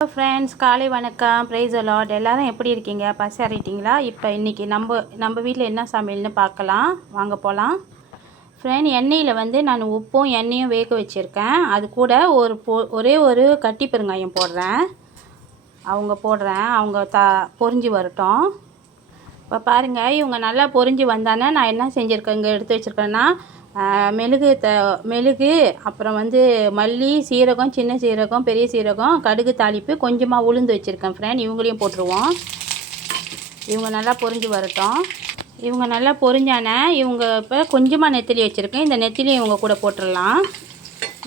Hello friends, காலை வணக்கம். ப்ரைஸ் அலாட். எல்லோரும் எப்படி இருக்கீங்க? பசி ஆறிட்டீங்களா? இப்போ இன்றைக்கி நம்ம வீட்டில் என்ன சமையல்னு பார்க்கலாம். வாங்க போகலாம். ஃப்ரெண்ட், எண்ணெயில் வந்து நான் உப்பும் எண்ணெயும் வேக வச்சுருக்கேன். அது கூட ஒரே ஒரு கட்டி பெருங்காயம் போடுறேன். அவங்க பொரிஞ்சு வரட்டும். இப்போ பாருங்கள், இவங்க நல்லா பொரிஞ்சு வந்தானே நான் என்ன செஞ்சுருக்கேன், இங்கே எடுத்து வச்சுருக்கேன்னா மெழுகு, அப்புறம் வந்து மல்லி, சீரகம், சின்ன சீரகம், பெரிய சீரகம், கடுகு தாளிப்பு, கொஞ்சமாக உளுந்து வச்சுருக்கேன் ஃப்ரெண்ட். இவங்களையும் போட்டுருவோம். இவங்க நல்லா பொரிஞ்சு வரட்டும். இவங்க நல்லா பொரிஞ்சானே இவங்க இப்போ கொஞ்சமாக நெத்திலி வச்சுருக்கேன். இந்த நெத்திலியும் இவங்க கூட போட்டுடலாம்.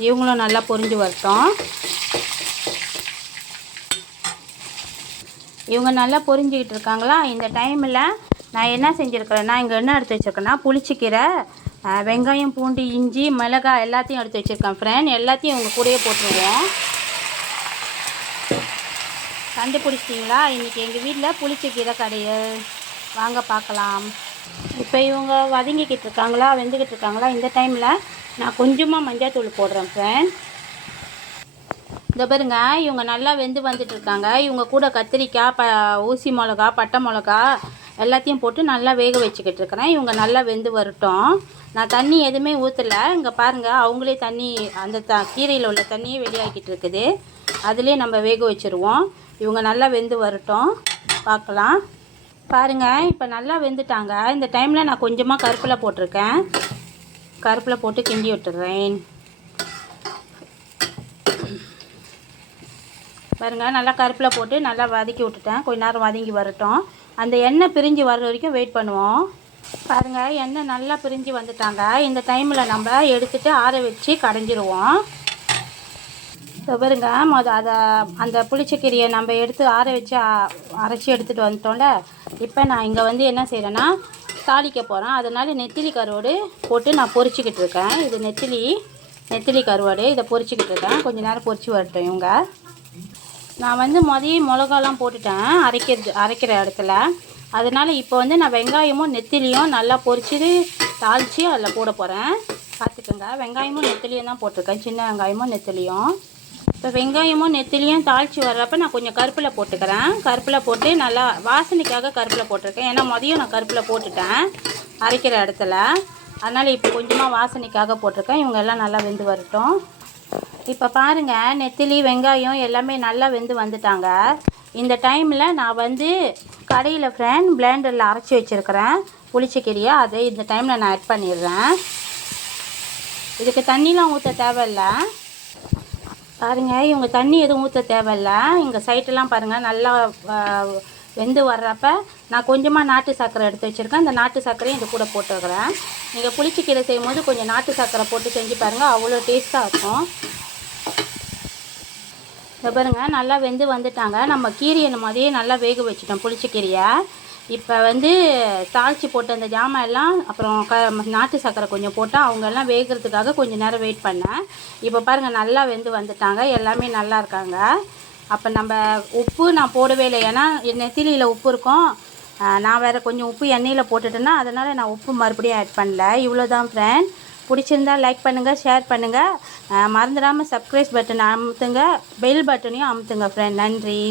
இவங்களும் நல்லா பொரிஞ்சு வரட்டும். இவங்க நல்லா பொரிஞ்சிக்கிட்டு இருக்காங்களா? இந்த டைமில் நான் என்ன செஞ்சுருக்கிறேன்னா, இங்கே என்ன எடுத்து வச்சுருக்கேன்னா, புளிச்சக்கீரை, வெங்காயம், பூண்டு, இஞ்சி, மிளகாய் எல்லாத்தையும் எடுத்து வச்சுருக்கேன் ஃப்ரெண்ட். எல்லாத்தையும் இவங்க கூடயே போட்டுருவோம். கண்டுபிடிச்சிட்டிங்களா? இன்றைக்கி எங்கள் வீட்டில் புளிச்சக்கீரை கடையில் வாங்க பார்க்கலாம். இப்போ இவங்க வதங்கிக்கிட்டு இருக்காங்களா, வெந்துக்கிட்டு இருக்காங்களா? இந்த டைமில் நான் கொஞ்சமாக மஞ்சள் தூள் போடுறேன் ஃப்ரெண்ட். இந்த பாருங்க, இவங்க நல்லா வெந்து வந்துட்டுருக்காங்க. இவங்க கூட கத்திரிக்காய், ஊசி மிளகா, பட்டை மிளகா எல்லாத்தையும் போட்டு நல்லா வேக வச்சுக்கிட்டு இருக்கிறேன். இவங்க நல்லா வெந்து வரட்டும். நான் தண்ணி எதுவுமே ஊற்றலை. இங்கே பாருங்கள், அவங்களே தண்ணி அந்த கீரையில் உள்ள தண்ணியே வெளியாகிட்டு இருக்குது. அதிலே நம்ம வேக வச்சுருவோம். இவங்க நல்லா வெந்து வரட்டும், பார்க்கலாம். பாருங்கள், இப்போ நல்லா வெந்துட்டாங்க. இந்த டைமில் நான் கொஞ்சமாக கருவேப்பிலை போட்டிருக்கேன். கருவேப்பிலை போட்டு கிண்டி விட்டுறேன். பாருங்கள், நல்லா கருவேப்பிலை போட்டு நல்லா வதக்கி விட்டுட்டேன். கொஞ்ச நேரம் வதங்கி வரட்டும். அந்த எண்ணெய் பிரிஞ்சு வர்ற வரைக்கும் வெயிட் பண்ணுவோம். பாருங்கள், எண்ணெய் நல்லா பிரிஞ்சு வந்துட்டாங்க. இந்த டைமில் நம்ம எடுத்துகிட்டு ஆற வச்சு கடைஞ்சிருவோம். இப்போ பாருங்க, அந்த புளிச்சக்கீரையை நம்ம எடுத்து ஆற வச்சு அரைச்சி எடுத்துகிட்டு வந்துட்டோம்ல. இப்போ நான் இங்கே வந்து என்ன செய்கிறேன்னா, தாளிக்க போகிறேன். அதனால் நெத்திலி கருவாடு போட்டு நான் பொரிச்சிக்கிட்டு இருக்கேன். இது நெத்திலி கருவாடு. இதை பொரிச்சிக்கிட்டு இருக்கேன். கொஞ்சம் நேரம் பொரிச்சு வரட்டும். இவங்க நான் வந்து மிளகாலாம் போட்டுட்டேன் அரைக்கிற இடத்துல. அதனால் இப்போ வந்து நான் வெங்காயமும் நெத்திலியும் நல்லா பொரிச்சு தாளித்து அதில் போட போகிறேன். பார்த்துக்கோங்க, வெங்காயமும் நெத்திலியும் தான் போட்டிருக்கேன், சின்ன வெங்காயமும் நெத்திலியும். இப்போ வெங்காயமும் நெத்திலியும் தாளித்து வர்றப்ப நான் கொஞ்சம் கருவேப்பிலை போட்டுக்கிறேன். கருவேப்பிலை போட்டு நல்லா வாசனைக்காக கருவேப்பிலை போட்டிருக்கேன். ஏன்னா நான் கருவேப்பிலை போட்டுட்டேன் அரைக்கிற இடத்துல. அதனால் இப்போ கொஞ்சமாக வாசனைக்காக போட்டிருக்கேன். இவங்க எல்லாம் நல்லா வெந்து வரட்டும். இப்போ பாருங்கள், நெத்திலி, வெங்காயம் எல்லாமே நல்லா வெந்து வந்துட்டாங்க. இந்த டைமில் நான் வந்து கடையில் ஃப்ரெண்ட் பிளெண்டரில் அரைச்சி வச்சுருக்கிறேன் புளிச்சக்கீரையை. அதை இந்த டைமில் நான் ஆட் பண்ணிடுறேன். இதுக்கு தண்ணிலாம் ஊற்ற தேவையில்லை. பாருங்கள், இவங்க தண்ணி எதுவும் ஊற்ற தேவையில்லை. இங்கே சைட்டெல்லாம் பாருங்கள், நல்லா வெந்து வர்றப்ப நான் கொஞ்சமாக நாட்டு சர்க்கரை எடுத்து வச்சுருக்கேன். இந்த நாட்டு சர்க்கரையும் இது கூட போட்டுருக்கிறேன். நீங்கள் புளிச்சக்கீரை செய்யும் போது கொஞ்சம் நாட்டு சர்க்கரை போட்டு செஞ்சு பாருங்கள், அவ்வளோ டேஸ்ட்டாக இருக்கும். இந்த பாருங்க, நல்லா வெந்து வந்துட்டாங்க. நம்ம கீரையை மாதிரியே நல்லா வேக வச்சுட்டோம் புளிச்சக்கீரையை. இப்போ வந்து தாளித்து போட்டு அந்த ஜாமான் எல்லாம் அப்புறம் நாட்டு சர்க்கரை கொஞ்சம் போட்டால் அவங்க எல்லாம் வேகிறதுக்காக கொஞ்சம் நேரம் வெயிட் பண்ணேன். இப்போ பாருங்கள், நல்லா வெந்து வந்துட்டாங்க. எல்லாமே நல்லா இருக்காங்க. அப்போ நம்ம உப்பு நான் போடவே இல்லை. ஏன்னா நெத்திலியில் உப்பு இருக்கும். நான் வேறு கொஞ்சம் உப்பு எண்ணெயில் போட்டுட்டேன்னா அதனால் நான் உப்பு மறுபடியும் ஆட் பண்ணல. இவ்வளோ தான் ஃப்ரெண்ட். பிடிச்சிருந்தா லைக் பண்ணுங்கள், ஷேர் பண்ணுங்கள். மறந்துடாமல் சப்ஸ்கிரைப் பட்டன் அமுத்துங்க, பெல் பட்டனையும் அமுத்துங்க ஃப்ரெண்ட். நன்றி.